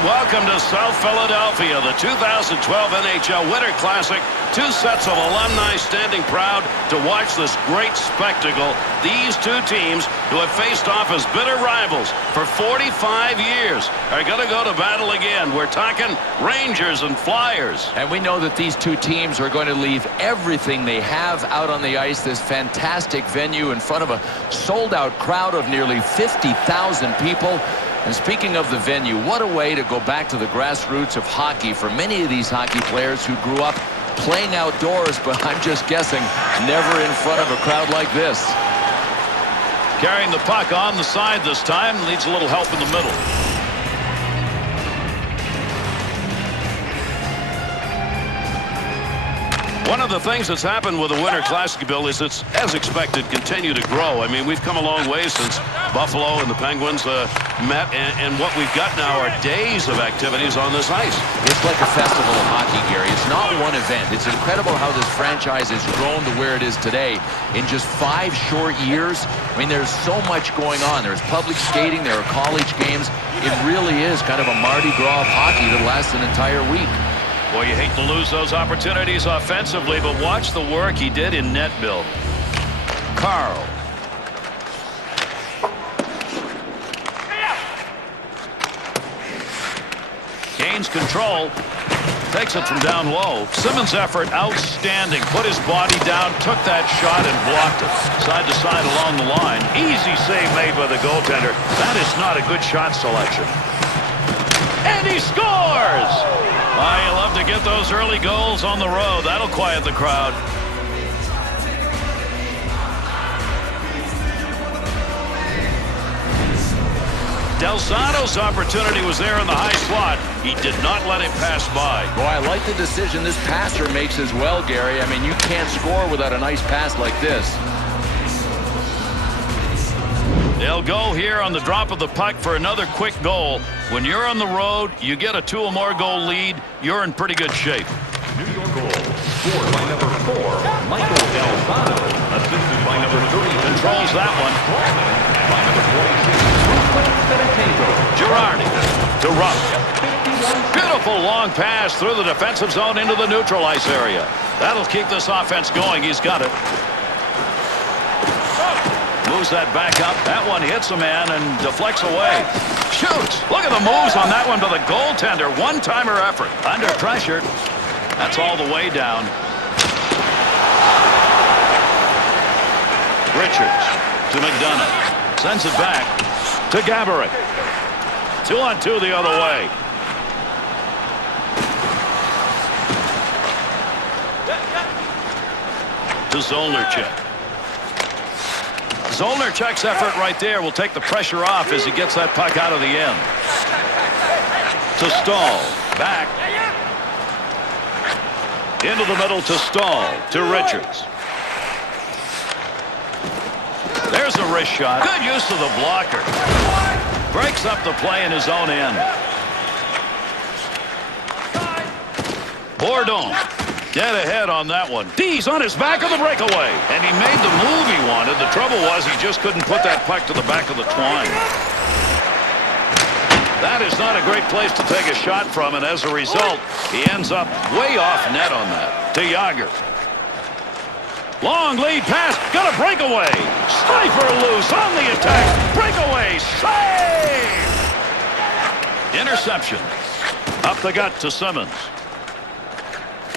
And welcome to South Philadelphia, the 2012 NHL Winter Classic. Two sets of alumni standing proud to watch this great spectacle. These two teams, who have faced off as bitter rivals for 45 years, are going to go to battle again. We're talking Rangers and Flyers. And we know that these two teams are going to leave everything they have out on the ice. This fantastic venue in front of a sold-out crowd of nearly 50,000 people. And speaking of the venue, what a way to go back to the grassroots of hockey for many of these hockey players who grew up playing outdoors, but I'm just guessing never in front of a crowd like this. Carrying the puck on the side this time, needs a little help in the middle. One of the things that's happened with the Winter Classic, Bill, is it's, as expected, continue to grow. I mean, we've come a long way since Buffalo and the Penguins met, and what we've got now are days of activities on this ice. It's like a festival of hockey, Gary. It's not one event. It's incredible how this franchise has grown to where it is today in just 5 short years. I mean, there's so much going on. There's public skating. There are college games. It really is kind of a Mardi Gras of hockey that lasts an entire week. Boy, you hate to lose those opportunities offensively, but watch the work he did in net, Bill. Carl. Gains control. Takes it from down low. Simmons' effort outstanding. Put his body down, took that shot, and blocked it. Side to side along the line. Easy save made by the goaltender. That is not a good shot selection. And he scores! You love to get those early goals on the road. That'll quiet the crowd. Del Zotto's opportunity was there in the high slot. He did not let it pass by. Boy, I like the decision this passer makes as well, Gary. I mean, you can't score without a nice pass like this. They'll go here on the drop of the puck for another quick goal. When you're on the road, you get a 2 or more goal lead, you're in pretty good shape. New York goal, scored by number 4, Michael Del Zotto, assisted by number 3. Controls that one. By number 46, Girardi to Rupp. Beautiful long pass through the defensive zone into the neutral ice area. That'll keep this offense going. He's got it. Moves that back up. That one hits a man and deflects away. Shoots. Look at the moves on that one to the goaltender. One-timer effort. Under pressure. That's all the way down. Richards to McDonough. Sends it back to Gaborik. 2-on-2 the other way. To Zolnierczyk. Zolnierczyk's effort right there will take the pressure off as he gets that puck out of the end. To Stahl. Back. Into the middle to Stahl. To Richards. There's a wrist shot. Good use of the blocker. Breaks up the play in his own end. Bourdon. Dead ahead on that one. D's on his back of the breakaway. And he made the move he wanted. The trouble was he just couldn't put that puck to the back of the twine. That is not a great place to take a shot from, and as a result, he ends up way off net on that. To Jagr. Long lead pass. Got a breakaway. Sniper loose on the attack. Breakaway. Save! Interception. Up the gut to Simmons.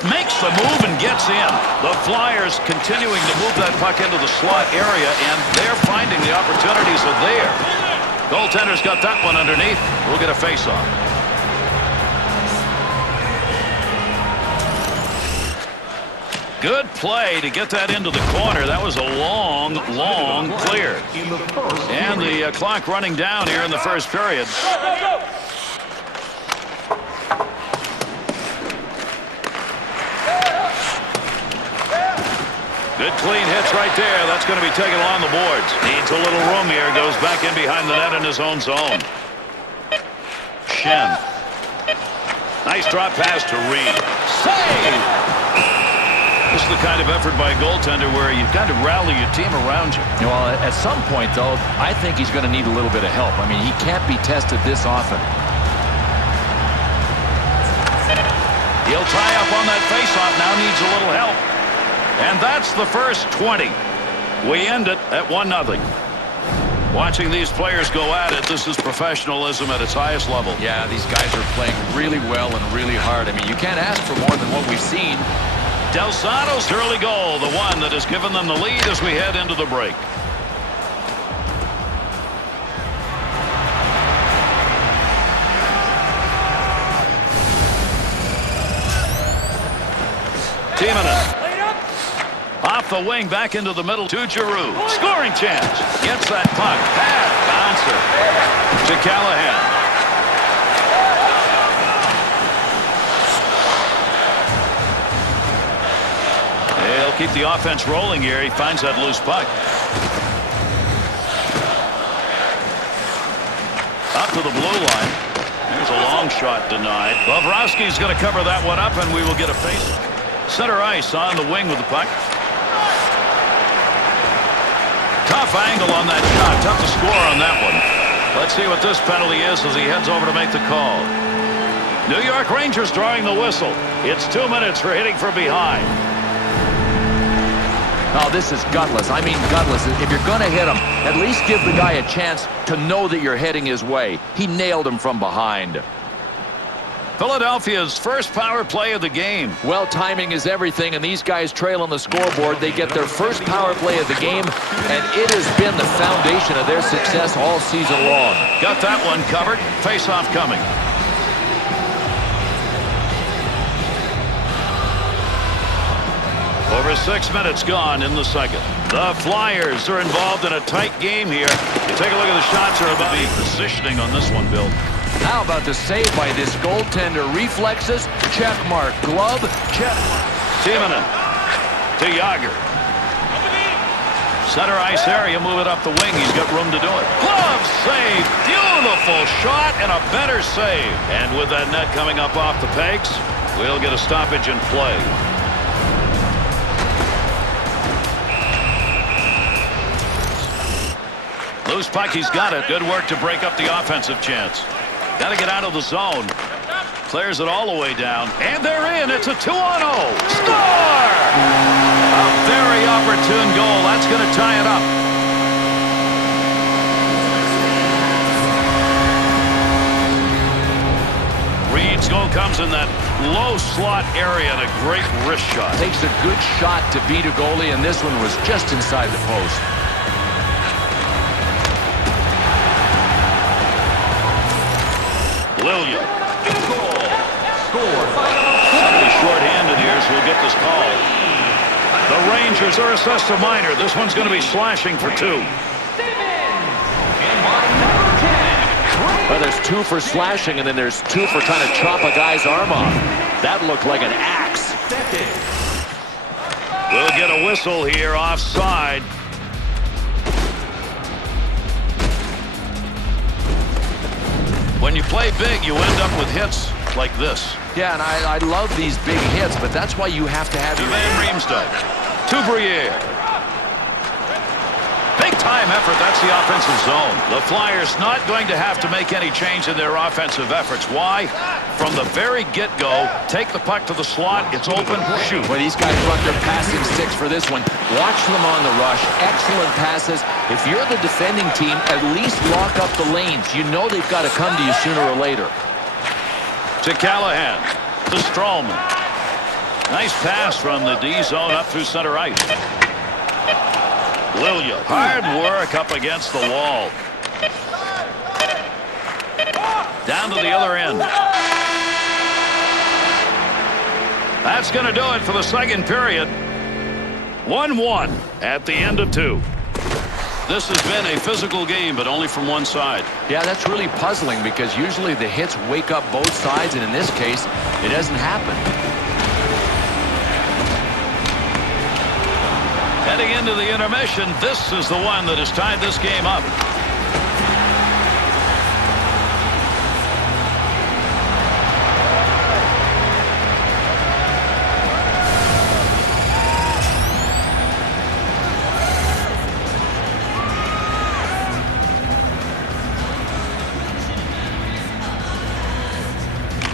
Makes the move and gets in. The Flyers continuing to move that puck into the slot area, and they're finding the opportunities are there. Goaltender's got that one underneath. We'll get a face-off. Good play to get that into the corner. That was a long, long clear. And the clock running down here in the first period. Good clean hits right there. That's going to be taken along the boards. Needs a little room here. Goes back in behind the net in his own zone. Schenn. Nice drop pass to Reed. Save! This is the kind of effort by a goaltender where you've got to rally your team around you. Well, at some point, though, I think he's going to need a little bit of help. I mean, he can't be tested this often. He'll tie up on that faceoff. Now needs a little help. And that's the first 20. We end it at 1-0. Watching these players go at it, this is professionalism at its highest level. Yeah, these guys are playing really well and really hard. I mean, you can't ask for more than what we've seen. Del Zotto's early goal, the one that has given them the lead as we head into the break. Timonen. Off the wing, back into the middle to Giroux. Scoring chance. Gets that puck. Bad bouncer to Callahan. He'll keep the offense rolling here. He finds that loose puck. Up to the blue line. There's a long shot denied. Bobrovsky's going to cover that one up, and we will get a face. Center ice on the wing with the puck. Tough angle on that shot. Tough to score on that one. Let's see what this penalty is as he heads over to make the call. New York Rangers drawing the whistle. It's 2 minutes for hitting from behind. Oh, this is gutless. I mean gutless. If you're going to hit him, at least give the guy a chance to know that you're heading his way. He nailed him from behind. Philadelphia's first power play of the game. Well, timing is everything, and these guys trail on the scoreboard. They get their first power play of the game, and it has been the foundation of their success all season long. Got that one covered. Face-off coming. Over 6 minutes gone in the second. The Flyers are involved in a tight game here. You take a look at the shots are about the positioning on this one, Bill. How about the save by this goaltender? Reflexes, check mark. Glove, check mark. Timonen to Jágr. Center ice area, move it up the wing. He's got room to do it. Glove save. Beautiful shot and a better save. And with that net coming up off the pegs, we'll get a stoppage in play. Loose puck, he's got it. Good work to break up the offensive chance. Got to get out of the zone. Clears it all the way down. And they're in. It's a 2-on-0. Score! A very opportune goal. That's going to tie it up. Reed's goal comes in that low slot area and a great wrist shot. Takes a good shot to beat a goalie, and this one was just inside the post. William. Somebody short-handed here, so we'll get this call. The Rangers are assessed a minor. This one's going to be slashing for 2. Well, there's 2 for slashing, and then there's 2 for trying to chop a guy's arm off. That looked like an axe. We'll get a whistle here offside. When you play big, you end up with hits like this. Yeah, and I love these big hits, but that's why you have to have To your... Van Riemsdyk. To Briere. Big-time effort. That's the offensive zone. The Flyers not going to have to make any change in their offensive efforts. Why? From the very get-go, take the puck to the slot. It's open. Shoot. Well, these guys brought their passing sticks for this one. Watch them on the rush. Excellent passes. If you're the defending team, at least lock up the lanes. You know they've got to come to you sooner or later. To Callahan. To Stralman. Nice pass from the D zone up through center ice. William. Hard work up against the wall. Down to the other end. That's going to do it for the second period. 1-1 at the end of 2. This has been a physical game, but only from one side. Yeah, that's really puzzling because usually the hits wake up both sides, and in this case, it doesn't happen. Heading into the intermission, this is the one that has tied this game up.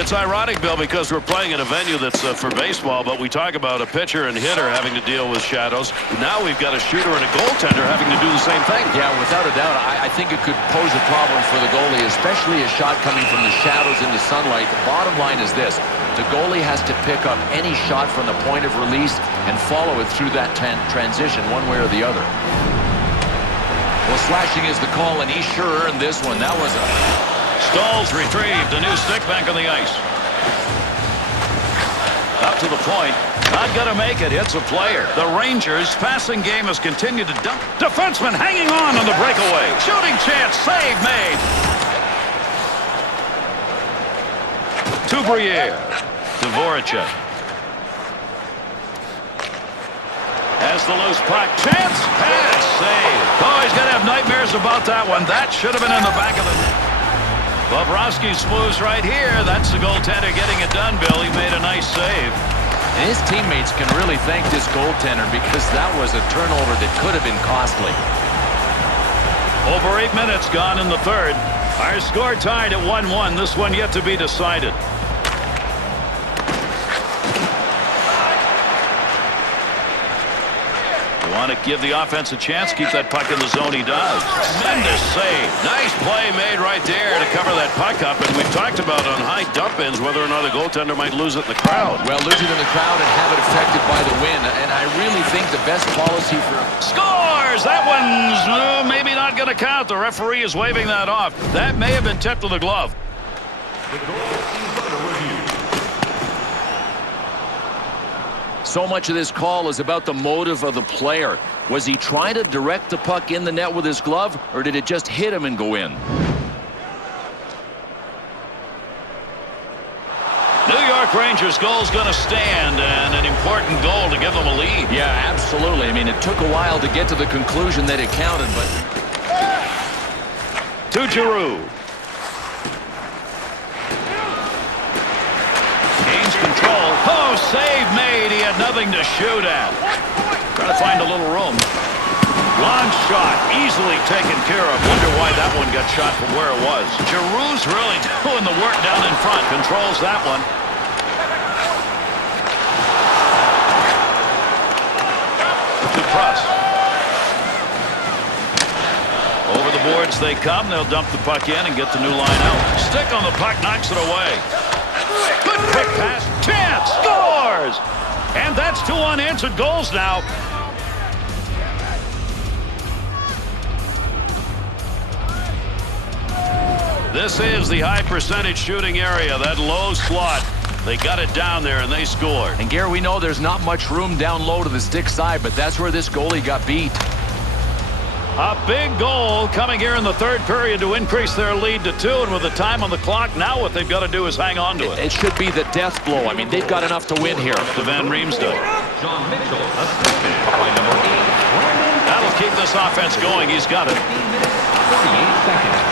It's ironic, Bill, because we're playing in a venue that's for baseball, but we talk about a pitcher and hitter having to deal with shadows. Now we've got a shooter and a goaltender having to do the same thing. Yeah, without a doubt, I think it could pose a problem for the goalie, especially a shot coming from the shadows into sunlight. The bottom line is this. The goalie has to pick up any shot from the point of release and follow it through that transition one way or the other. Well, slashing is the call, and he sure earned this one. That was a... Stall's retrieved. A new stick back on the ice. Up to the point. Not going to make it. Hits a player. The Rangers' passing game has continued to dump. Defenseman hanging on the breakaway. Shooting chance. Save made. To Briere. To Voracek. Has the loose puck. Chance. Pass. Save. Oh, he's going to have nightmares about that one. That should have been in the back of the net. Bobrovsky smooths right here. That's the goaltender getting it done, Bill. He made a nice save. And his teammates can really thank this goaltender because that was a turnover that could have been costly. Over 8 minutes gone in the third. Our score tied at 1-1. This one yet to be decided. Want to give the offense a chance, keep that puck in the zone. He does. Tremendous save. Nice play made right there to cover that puck up. And we've talked about on high dump-ins whether or not a goaltender might lose it in the crowd. Well, lose it in the crowd and have it affected by the wind. And I really think the best policy for... Scores! That one's maybe not going to count. The referee is waving that off. That may have been tipped to the glove. The goal is under review. So much of this call is about the motive of the player. Was he trying to direct the puck in the net with his glove, or did it just hit him and go in? New York Rangers goal's going to stand, and an important goal to give them a lead. Yeah, absolutely. I mean, it took a while to get to the conclusion that it counted, but... To Giroux. Gains control. Oh, save made. He had nothing to shoot at. Trying to find a little room. Long shot. Easily taken care of. Wonder why that one got shot from where it was. Giroux's really doing the work down in front. Controls that one. To Press. Over the boards they come. They'll dump the puck in and get the new line out. Stick on the puck. Knocks it away. Good quick pass. Chance. Scores! And that's 2 unanswered goals now. This is the high percentage shooting area. That low slot. They got it down there and they scored. And Gary, we know there's not much room down low to the stick side, but that's where this goalie got beat. A big goal coming here in the third period to increase their lead to 2, and with the time on the clock, now what they've got to do is hang on to it. It should be the death blow. I mean, they've got enough to win here. To Van Riemsdyk. John Mitchell assisted by number 8. That'll keep this offense going. He's got it. 15 minutes, 48 seconds.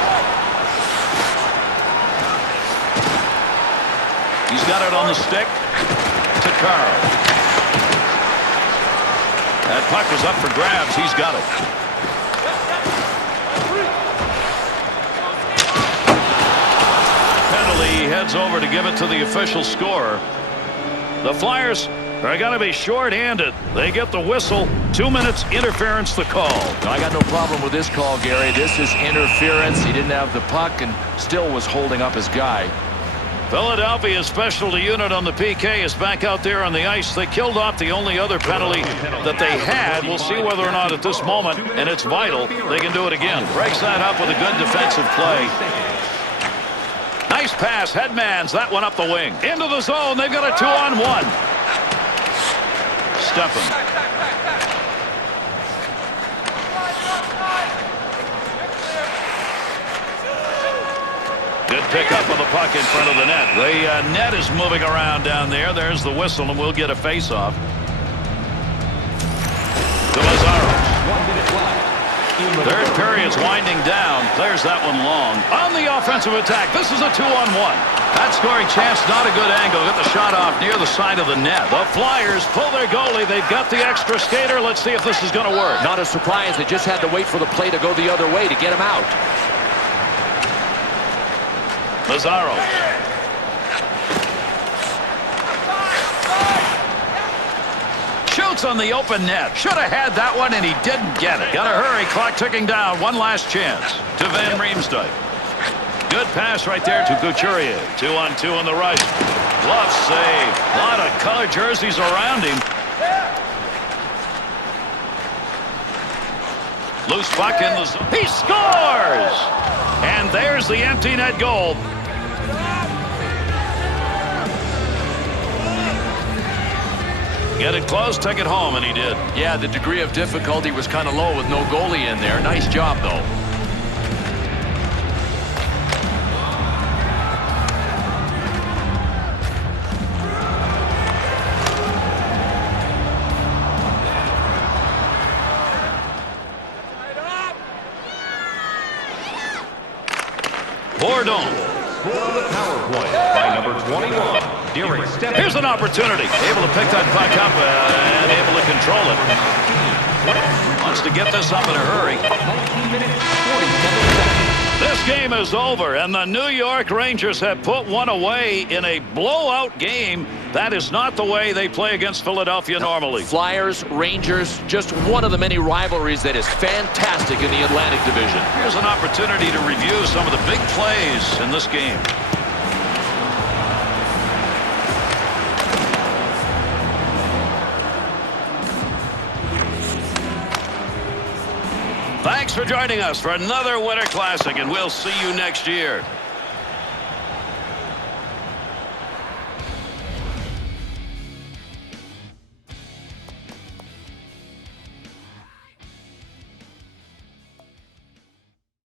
He's got it on the stick to Carl. That puck was up for grabs. He's got it. Penalty, heads over to give it to the official scorer. The Flyers are going to be short-handed. They get the whistle. 2 minutes interference the call. I got no problem with this call, Gary. This is interference. He didn't have the puck and still was holding up his guy. Philadelphia's specialty unit on the PK is back out there on the ice. They killed off the only other penalty that they had. We'll see whether or not at this moment, and it's vital, they can do it again. Breaks that up with a good defensive play. Nice pass. Headmans that one up the wing. Into the zone. They've got a 2-on-1. Steffen. Good pickup of the puck in front of the net. The net is moving around down there. There's the whistle, and we'll get a face-off. To Lazaro. 1 minute left. Third period's winding down. There's that one long. On the offensive attack, this is a 2-on-1. That scoring chance, not a good angle. Get the shot off near the side of the net. The Flyers pull their goalie. They've got the extra skater. Let's see if this is going to work. Not a surprise. They just had to wait for the play to go the other way to get him out. Lazaro. Shoots on the open net. Should have had that one, and he didn't get it. Gotta hurry. Clock ticking down. One last chance to Van Riemsdyk. Good pass right there to Couturier. 2-on-2 on the right. Glove save. A lot of colored jerseys around him. Loose puck in the zone. He scores! And there's the empty net goal. Get it close, take it home, and he did. Yeah, the degree of difficulty was kind of low with no goalie in there. Nice job, though. Bourdon. Score the power play by number 21, Derek Stepan. Here's an opportunity. Able to pick that puck up and able to control it. Wants to get this up in a hurry. 19 minutes, 47 seconds. This game is over, and the New York Rangers have put one away in a blowout game. That is not the way they play against Philadelphia normally. Flyers, Rangers, just one of the many rivalries that is fantastic in the Atlantic Division. Here's an opportunity to review some of the big plays in this game. Thanks for joining us for another Winter Classic, and we'll see you next year.